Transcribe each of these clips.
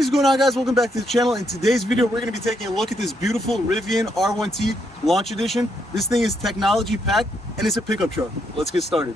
What is going on, guys? Welcome back to the channel. In today's video, we're going to be taking a look at this beautiful Rivian R1T launch edition. This thing is technology packed and it's a pickup truck. Let's get started.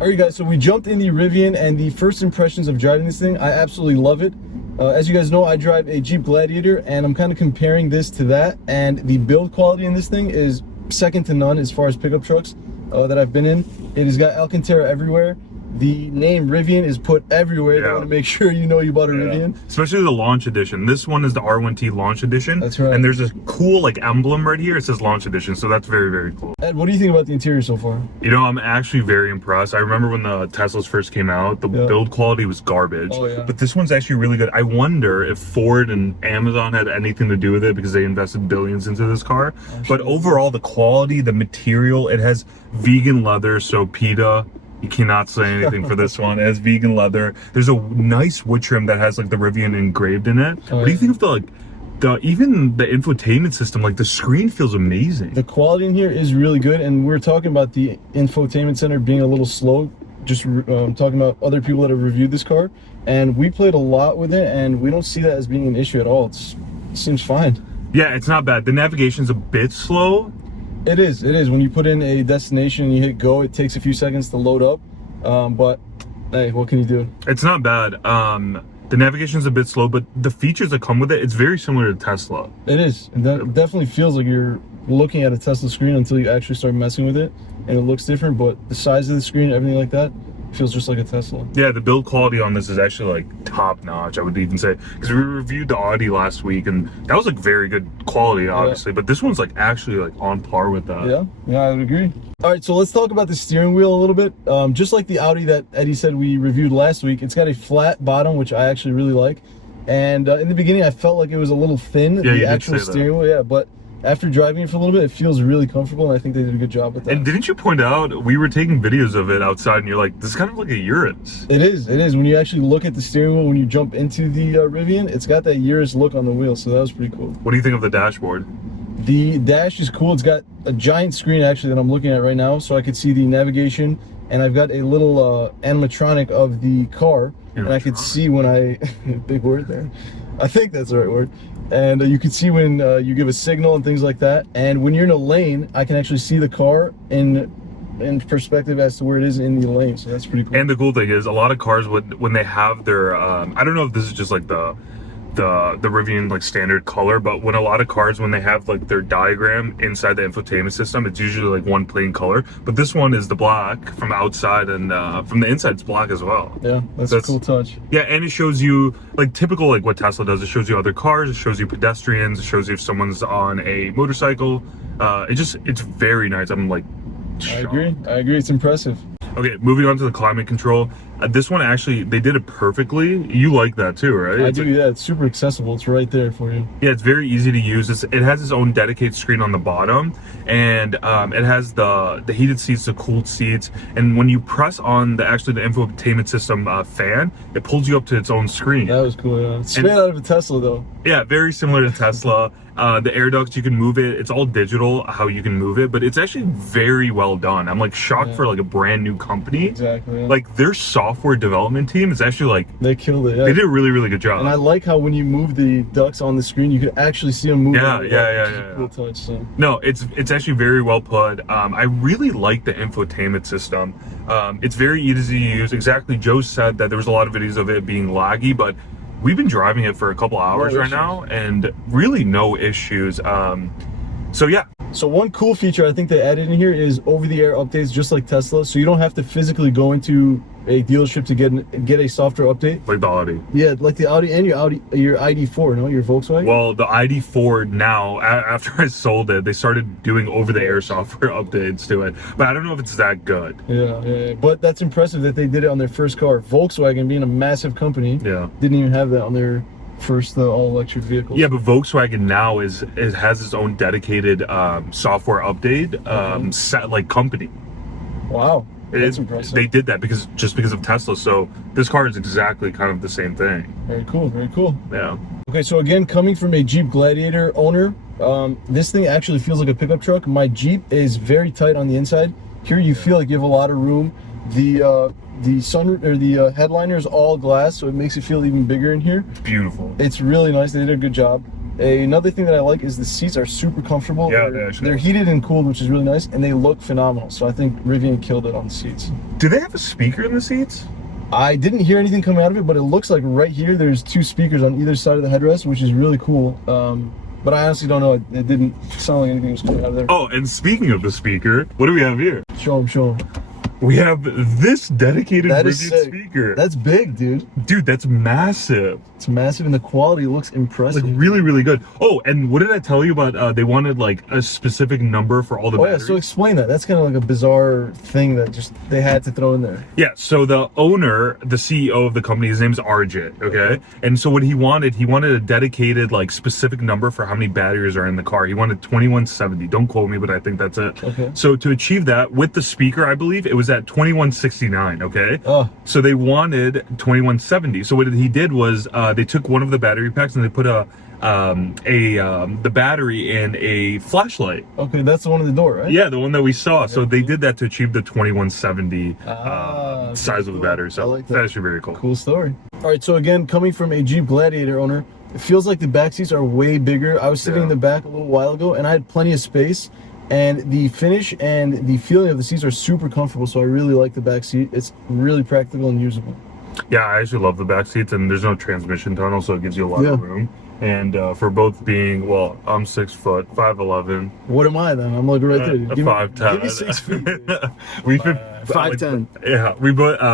Alright guys, so we jumped in the Rivian, and the first impressions of driving this thing, I absolutely love it. As you guys know, I drive a Jeep Gladiator, and I'm kind of comparing this to that, and the build quality in this thing is second to none as far as pickup trucks that I've been in. It has got Alcantara everywhere. The name Rivian is put everywhere. I want to make sure you know you bought a Rivian. Especially the launch edition. This one is the R1T launch edition. That's right. And there's a cool like emblem right here. It says launch edition. So that's very, very cool. Ed, what do you think about the interior so far? You know, I'm actually very impressed. I remember when the Teslas first came out, the build quality was garbage. But this one's actually really good. I wonder if Ford and Amazon had anything to do with it because they invested billions into this car. But overall, the quality, the material, it has vegan leather, so PETA. You cannot say anything for this one. It has vegan leather. There's a nice wood trim that has like the Rivian engraved in it. What do you think of even the infotainment system? Like the screen feels amazing. The quality in here is really good, and we're talking about the infotainment center being a little slow. Just talking about other people that have reviewed this car, and we played a lot with it, and we don't see that as being an issue at all. It seems fine. Yeah, it's not bad. The navigation's a bit slow. It is. When you put in a destination and you hit go, it takes a few seconds to load up. But hey, what can you do? It's not bad. The navigation's a bit slow, but the features that come with it, it's very similar to Tesla. It is. It definitely feels like you're looking at a Tesla screen until you actually start messing with it, and it looks different, but the size of the screen, everything like that, feels just like a Tesla. Yeah, the build quality on this is actually like top notch, I would even say, because we reviewed the Audi last week and that was like very good quality, obviously, but this one's like actually like on par with that. Yeah, I would agree. All right, so let's talk about the steering wheel a little bit. Just like the Audi that Eddie said we reviewed last week, it's got a flat bottom, which I actually really like. And in the beginning, I felt like it was a little thin, the actual steering wheel. But after driving it for a little bit, it feels really comfortable, and I think they did a good job with that. And didn't you point out, we were taking videos of it outside, and you're like, this is kind of like a Urus. It is. When you actually look at the steering wheel, when you jump into the Rivian, it's got that Urus look on the wheel, so that was pretty cool. What do you think of the dashboard? The dash is cool. It's got a giant screen, actually, that I'm looking at right now, so I could see the navigation, and I've got a little animatronic of the car, and I could see when I... big word there. I think that's the right word. And you can see when you give a signal and things like that. And when you're in a lane, I can actually see the car in perspective as to where it is in the lane. So that's pretty cool. And the cool thing is, a lot of cars when they have their I don't know if this is just like the Rivian like standard color, but when a lot of cars, when they have like their diagram inside the infotainment system, it's usually like one plain color, but this one is the black from outside, and from the inside it's black as well. Yeah, that's a cool touch. Yeah, and it shows you like typical like what Tesla does. It shows you other cars, it shows you pedestrians, it shows you if someone's on a motorcycle. It's very nice. I'm like shocked. I agree, it's impressive. Okay, moving on to the climate control. This one actually, they did it perfectly. You like that too, right? I do, yeah. It's super accessible. It's right there for you. Yeah, it's very easy to use. It has its own dedicated screen on the bottom, and it has the heated seats, the cooled seats, and when you press on the infotainment system fan, it pulls you up to its own screen. That was cool, yeah. It's straight out of a Tesla though. Yeah, very similar to Tesla. The air ducts, you can move it. It's all digital how you can move it, but it's actually very well done. I'm like shocked for like a brand new company. Exactly. Yeah. Like their software development team is actually like, they killed it. Yeah. They did a really, really good job. And I like how when you move the ducts on the screen, you can actually see them move. Yeah. Cool touch. So. No, it's actually very well put. I really like the infotainment system. It's very easy to use. Exactly, Joe said that there was a lot of videos of it being laggy, but we've been driving it for a couple hours right now, and really no issues. So yeah. So one cool feature I think they added in here is over-the-air updates, just like Tesla. So you don't have to physically go into a dealership to get a software update? Like the Audi. Yeah, like the Audi and your ID4, no, your Volkswagen. Well, the ID4 now, after I sold it, they started doing over-the-air software updates to it, but I don't know if it's that good. Yeah. But that's impressive that they did it on their first car. Volkswagen, being a massive company, didn't even have that on their first all-electric vehicles. Yeah, but Volkswagen now has its own dedicated software update set like company. Wow, that's impressive. They did that because of Tesla. So this car is exactly kind of the same thing. Very cool. Very cool. Yeah. Okay, so again, coming from a Jeep Gladiator owner, this thing actually feels like a pickup truck. My Jeep is very tight on the inside. Here you feel like you have a lot of room. The headliner is all glass, so it makes it feel even bigger in here. It's beautiful. It's really nice. They did a good job. Another thing that I like is the seats are super comfortable. Yeah, they're heated and cooled, which is really nice, and they look phenomenal. So I think Rivian killed it on the seats. Do they have a speaker in the seats? I didn't hear anything coming out of it, but it looks like right here there's 2 speakers on either side of the headrest, which is really cool. But I honestly don't know. It didn't sound like anything was coming out of there. Oh, and speaking of the speaker, what do we have here? Show them. We have this dedicated Rivian speaker. That's big, dude. Dude, that's massive. It's massive, and the quality looks impressive. Like really, really good. Oh, and what did I tell you about? They wanted like a specific number for all the batteries. Yeah, so explain that. That's kind of like a bizarre thing that just they had to throw in there. Yeah, so the owner, the CEO of the company, his name's Arjit, okay? And so what he wanted a dedicated like specific number for how many batteries are in the car. He wanted 2170. Don't quote me, but I think that's it. Okay. So to achieve that with the speaker, I believe it was at 2169, okay? Oh. So they wanted 2170. So what he did was they took one of the battery packs and they put the battery in a flashlight. Okay, that's the one in the door, right? Yeah, the one that we saw. So they did that to achieve the 2170 size of the battery. So like that. That's actually very cool. Cool story. All right, so again, coming from a Jeep Gladiator owner, it feels like the back seats are way bigger. I was sitting in the back a little while ago and I had plenty of space. And the finish and the feeling of the seats are super comfortable, so I really like the back seat. It's really practical and usable. Yeah, I actually love the back seats, and there's no transmission tunnel, so it gives you a lot of room. And for both being, well, I'm 6 foot, 5'11". What am I then? I'm like right there. Give 5'10". Give me 6 feet. We fit 5'10". Yeah,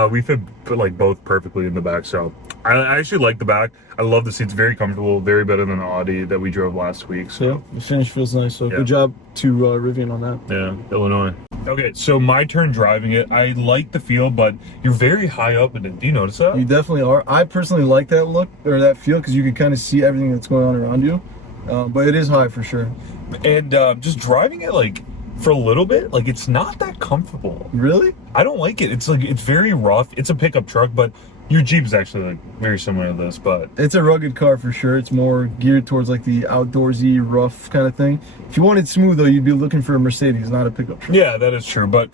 we fit like both perfectly in the back. So I actually like the back. I love the seats. Very comfortable. Very better than the Audi that we drove last week. So yeah, the finish feels nice. So good job to Rivian on that. Yeah, Illinois. Okay, so my turn driving it. I like the feel, but you're very high up in it. Do you notice that? You definitely are. I personally like that look or that feel because you can kind of see everything that's going on around you. But it is high for sure. And just driving it like for a little bit, like it's not that comfortable. Really? I don't like it. It's like it's very rough. It's a pickup truck, but your Jeep is actually like very similar to this, but it's a rugged car for sure. It's more geared towards like the outdoorsy, rough kind of thing. If you wanted smooth though, you'd be looking for a Mercedes, not a pickup truck. Yeah, that is true. But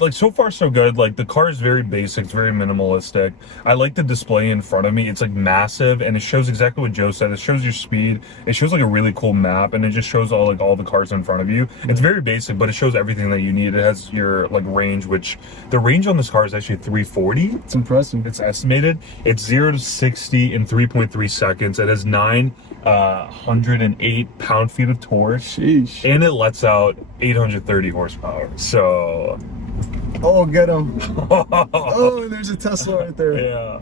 like so far so good. Like the car is very basic, it's very minimalistic. I like the display in front of me. It's like massive and it shows exactly what Joe said. It shows your speed. It shows like a really cool map and it just shows all the cars in front of you. It's very basic, but it shows everything that you need. It has your like range, which the range on this car is actually 340. It's impressive. It's estimated. It's 0 to 60 in 3.3 seconds. It has 908 pound-feet of torque. Sheesh. And it lets out 830 horsepower. So oh, get him. Oh, there's a Tesla right there. Yeah.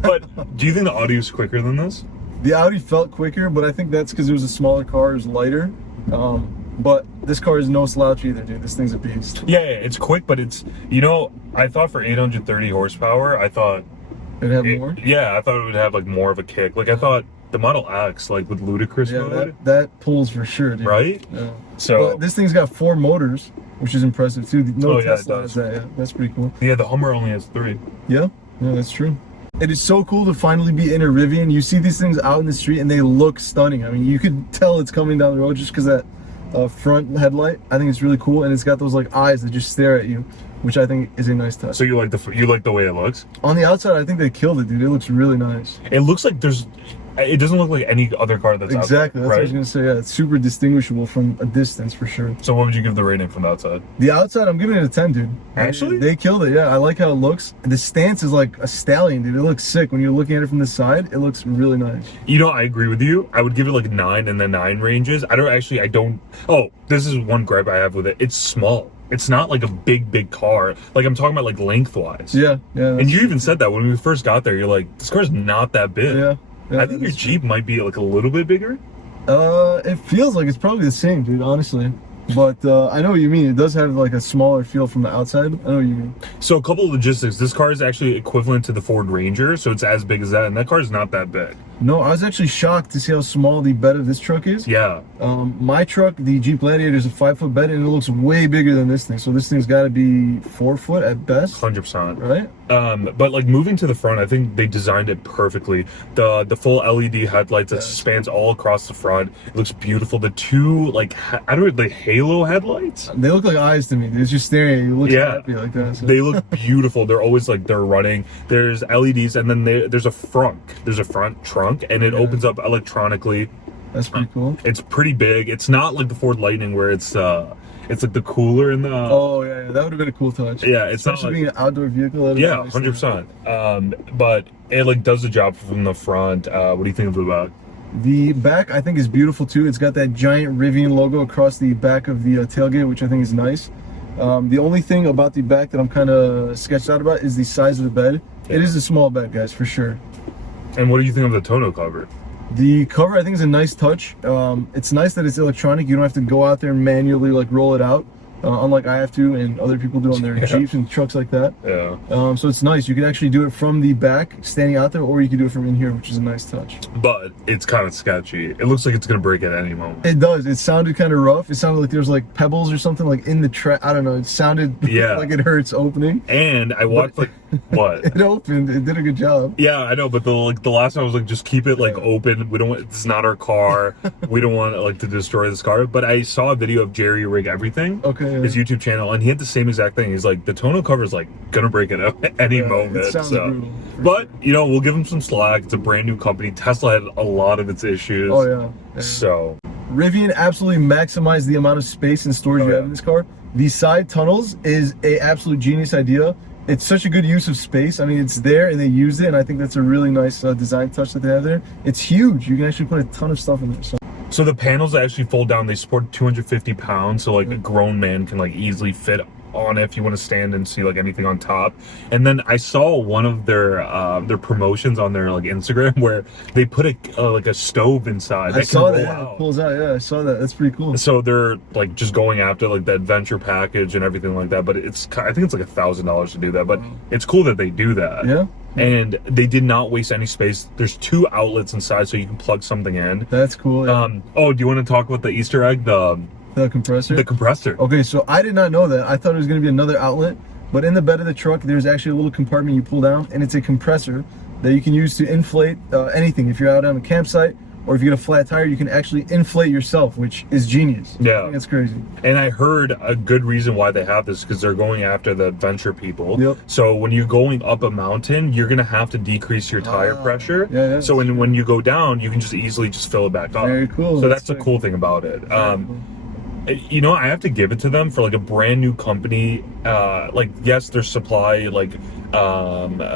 But do you think the Audi is quicker than this? The Audi felt quicker, but I think that's because it was a smaller car, it was lighter. But this car is no slouch either, dude. This thing's a beast. Yeah, it's quick, but it's, you know, I thought for 830 horsepower, I thought it'd have more? Yeah, I thought it would have like more of a kick. Like I thought the Model X, like with ludicrous mode. That pulls for sure, dude. Right? Yeah. So but this thing's got 4 motors, which is impressive too. No Tesla has that. Yeah, that's pretty cool. Yeah, the Hummer only has 3. Yeah, that's true. It is so cool to finally be in a Rivian. You see these things out in the street and they look stunning. I mean, you could tell it's coming down the road just because that front headlight. I think it's really cool, and it's got those like eyes that just stare at you, which I think is a nice touch. So you like the way it looks? On the outside, I think they killed it, dude. It looks really nice. It looks like it doesn't look like any other car that's exactly. Out there, that's what I was gonna say. Yeah, it's super distinguishable from a distance for sure. So what would you give the rating from the outside? The outside, I'm giving it a 10, dude. Actually, they killed it. Yeah, I like how it looks. The stance is like a stallion, dude. It looks sick when you're looking at it from the side. It looks really nice. You know, I agree with you. I would give it like a 9 in the 9 ranges. I don't. Oh, this is one gripe I have with it. It's small. it's not like a big car. Like I'm talking about like lengthwise. Yeah. And you even said that when we first got there. You're like, this car's not that big. Yeah. I think your Jeep might be like a little bit bigger. It feels like it's probably the same, dude, honestly. But I know what you mean. It does have like a smaller feel from the outside. I know what you mean. So a couple of logistics. This car is actually equivalent to the Ford Ranger, so it's as big as that, and that car is not that big. No, I was actually shocked to see how small the bed of this truck is. Yeah. My truck, the Jeep Gladiator, is a 5-foot bed, and it looks way bigger than this thing. So this thing's got to be 4 foot at best. 100%. Right? But like moving to the front, I think they designed it perfectly. The full LED headlights that spans all across the front. It looks beautiful. The two like I don't know, the halo headlights. They look like eyes to me. They're just staring at you. It looks happy like that. So. They look beautiful. They're always like they're running. There's LEDs, and then there's a front trunk, and it opens up electronically. That's pretty cool. It's pretty big. It's not like the Ford Lightning where it's like the cooler in the. Oh yeah, that would have been a cool touch. Yeah, it's especially not like, being an outdoor vehicle. Yeah, 100%. But it like does the job from the front. What do you think of the back? The back I think is beautiful too. It's got that giant Rivian logo across the back of the tailgate, which I think is nice. The only thing about the back that I'm kind of sketched out about is the size of the bed. Yeah. It is a small bed, guys, for sure. And what do you think of the tonneau cover? The cover I think is a nice touch. It's nice that it's electronic. You don't have to go out there and manually like roll it out, unlike I have to and other people do on their Jeeps and trucks like that. Yeah. So it's nice. You can actually do it from the back, standing out there, or you can do it from in here, which is a nice touch. But it's kind of sketchy. It looks like it's gonna break at any moment. It does. It sounded kind of rough. It sounded like there was like pebbles or something like in the track. I don't know. It sounded like it hurts opening. And I watched like what? It opened. It did a good job. Yeah, I know. But the last time I was like, just keep it like open. We don't want. It's not our car. We don't want like to destroy this car. But I saw a video of Jerry Rig Everything. Okay. Yeah. His YouTube channel, and he had the same exact thing. He's like, the tonneau cover is like gonna break it at any moment. It sounds brutal, but you know, we'll give him some slack. It's a brand new company. Tesla had a lot of its issues. Oh yeah. So Rivian absolutely maximized the amount of space and storage you have in this car. The side tunnels is a absolute genius idea. It's such a good use of space. I mean, it's there and they used it, and I think that's a really nice design touch that they have there. It's huge. You can actually put a ton of stuff in there. So the panels actually fold down. They support 250 pounds, so like a grown man can like easily fit on it if you want to stand and see like anything on top. And then I saw one of their promotions on their like Instagram where they put like a stove inside. I saw that. Yeah, it pulls out. Yeah, I saw that. That's pretty cool. So they're like just going after like the adventure package and everything like that. But I think it's like $1,000 to do that. But it's cool that they do that. Yeah. And they did not waste any space. There's 2 outlets inside, so you can plug something in. That's cool. Yeah. Oh, do you want to talk about the Easter egg? The compressor? The compressor. Okay, so I did not know that. I thought it was going to be another outlet, but in the bed of the truck, there's actually a little compartment you pull down, and it's a compressor that you can use to inflate anything. If you're out on a campsite, or if you get a flat tire, you can actually inflate yourself, which is genius. Yeah. I think it's crazy. And I heard a good reason why they have this, because they're going after the adventure people. Yep. So when you're going up a mountain, you're going to have to decrease your tire pressure. Yeah, so when you go down, you can just easily just fill it back up. Very cool. So that's the cool thing about it. You know, I have to give it to them for like a brand new company. Like, yes, there's supply like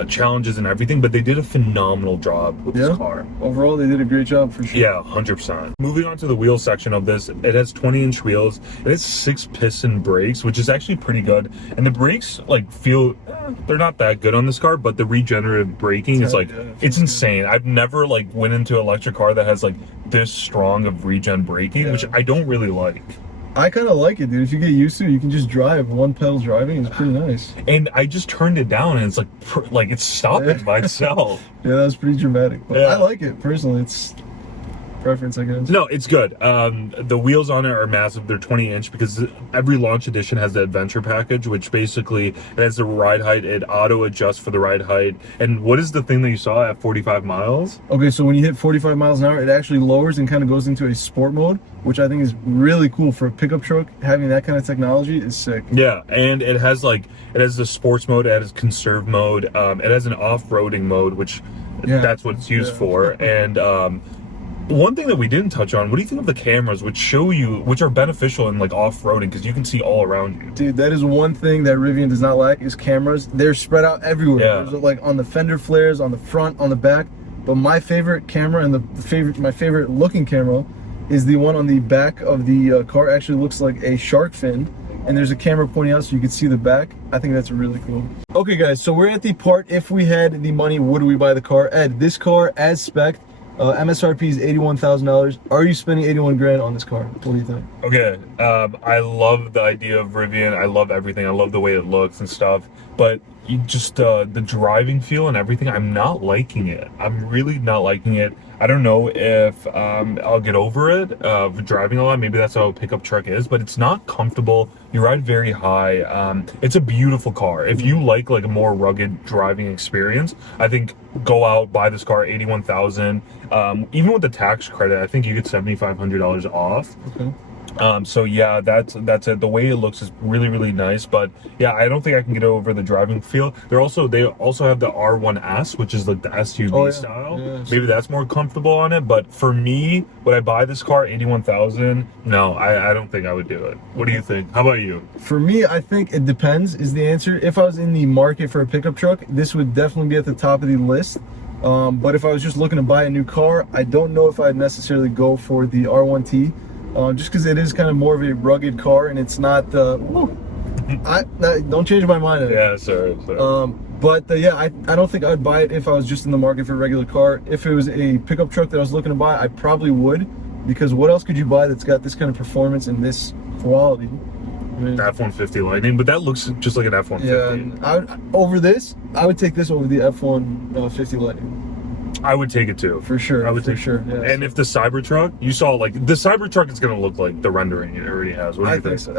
challenges and everything, but they did a phenomenal job with this car. Overall, they did a great job for sure. Yeah, 100%. Moving on to the wheel section of this, it has 20-inch wheels. It has 6-piston brakes, which is actually pretty good. And the brakes like feel they're not that good on this car, but the regenerative braking is like it's insane. I've never like went into an electric car that has like this strong of regen braking, which I don't really like. I kind of like it, dude. If you get used to it, you can just drive. One pedal driving is pretty nice. And I just turned it down, and it's like it's stopping by itself. Yeah, that was pretty dramatic. But I like it personally. It's preference, I guess. No, it's good. The wheels on it are massive. They're 20-inch because every launch edition has the adventure package, which basically it has the ride height. It auto adjusts for the ride height. And what is the thing that you saw at 45 miles? Okay, so when you hit 45 miles an hour, it actually lowers and kind of goes into a sport mode, which I think is really cool for a pickup truck. Having that kind of technology is sick. Yeah, and it has the sports mode, it has conserve mode, it has an off-roading mode, which that's what it's used for. And one thing that we didn't touch on, what do you think of the cameras which are beneficial in like off-roading because you can see all around you? Dude, that is one thing that Rivian does not lack is cameras. They're spread out everywhere. Yeah. There's like on the fender flares, on the front, on the back. But my favorite camera and my favorite looking camera is the one on the back of the car. Actually looks like a shark fin, and there's a camera pointing out so you can see the back. I think that's really cool. Okay guys, so we're at the part, if we had the money, would we buy the car? Ed, this car as spec, MSRP is $81,000. Are you spending 81 grand on this car? What do you think? Okay, I love the idea of Rivian. I love everything. I love the way it looks and stuff. But you just the driving feel and everything, I'm not liking it. I'm really not liking it. I don't know if I'll get over it driving a lot. Maybe that's how a pickup truck is, but it's not comfortable. You ride very high. It's a beautiful car. If you like a more rugged driving experience, I think go out, buy this car, $81,000. Even with the tax credit, I think you get $7,500 off. Okay. So yeah, that's it. The way it looks is really, really nice, but yeah, I don't think I can get over the driving feel. They also have the R1S, which is like the SUV style. Yeah, maybe that's more comfortable on it, but for me, would I buy this car 81,000? No, I don't think I would do it. What do you think? How about you? For me, I think it depends is the answer. If I was in the market for a pickup truck, this would definitely be at the top of the list. But if I was just looking to buy a new car, I don't know if I'd necessarily go for the R1T. Just because it is kind of more of a rugged car, and it's not. Don't change my mind. Yeah, sorry. But yeah, I don't think I'd buy it if I was just in the market for a regular car. If it was a pickup truck that I was looking to buy, I probably would, because what else could you buy that's got this kind of performance and this quality? I mean, the F-150 Lightning, but that looks just like an F-150. Yeah, over this, I would take this over the F-150 Lightning. I would take it too. For sure. I would take sure. Yeah. And if the Cybertruck, you saw the Cybertruck is going to look like the rendering it already has. What do you think?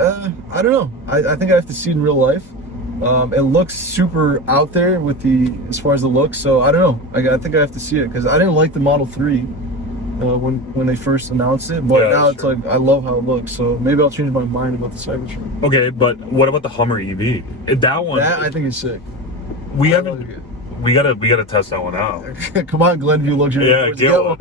I don't know. I think I have to see it in real life. It looks super out there with as far as the look. So I don't know. I think I have to see it because I didn't like the Model 3 when they first announced it. But now it's like I love how it looks. So maybe I'll change my mind about the Cybertruck. Okay, but what about the Hummer EV? That one. That I think is sick. We gotta test that one out. Come on, Glenview Luxury. Yeah, get one.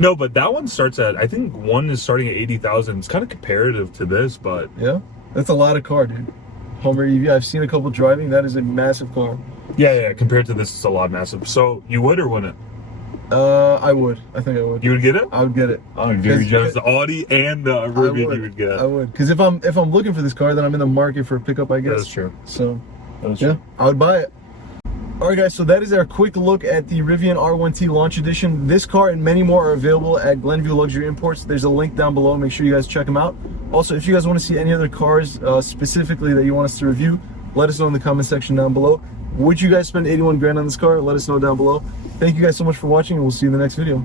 No, but that one starts at, I think one is starting at 80,000. It's kind of comparative to this, but yeah, that's a lot of car, dude. Hummer EV. I've seen a couple driving. That is a massive car. Yeah. Compared to this, it's a lot massive. So you would or wouldn't? I would. I think I would. You would get it? I would get it. I'm very jealous. The Audi and the Rivian you would get. I would, because if I'm looking for this car, then I'm in the market for a pickup, I guess. That's true. So that's true. I would buy it. Alright guys, so that is our quick look at the Rivian R1T Launch Edition. This car and many more are available at Glenview Luxury Imports. There's a link down below. Make sure you guys check them out. Also, if you guys want to see any other cars specifically that you want us to review, let us know in the comment section down below. Would you guys spend 81 grand on this car? Let us know down below. Thank you guys so much for watching, and we'll see you in the next video.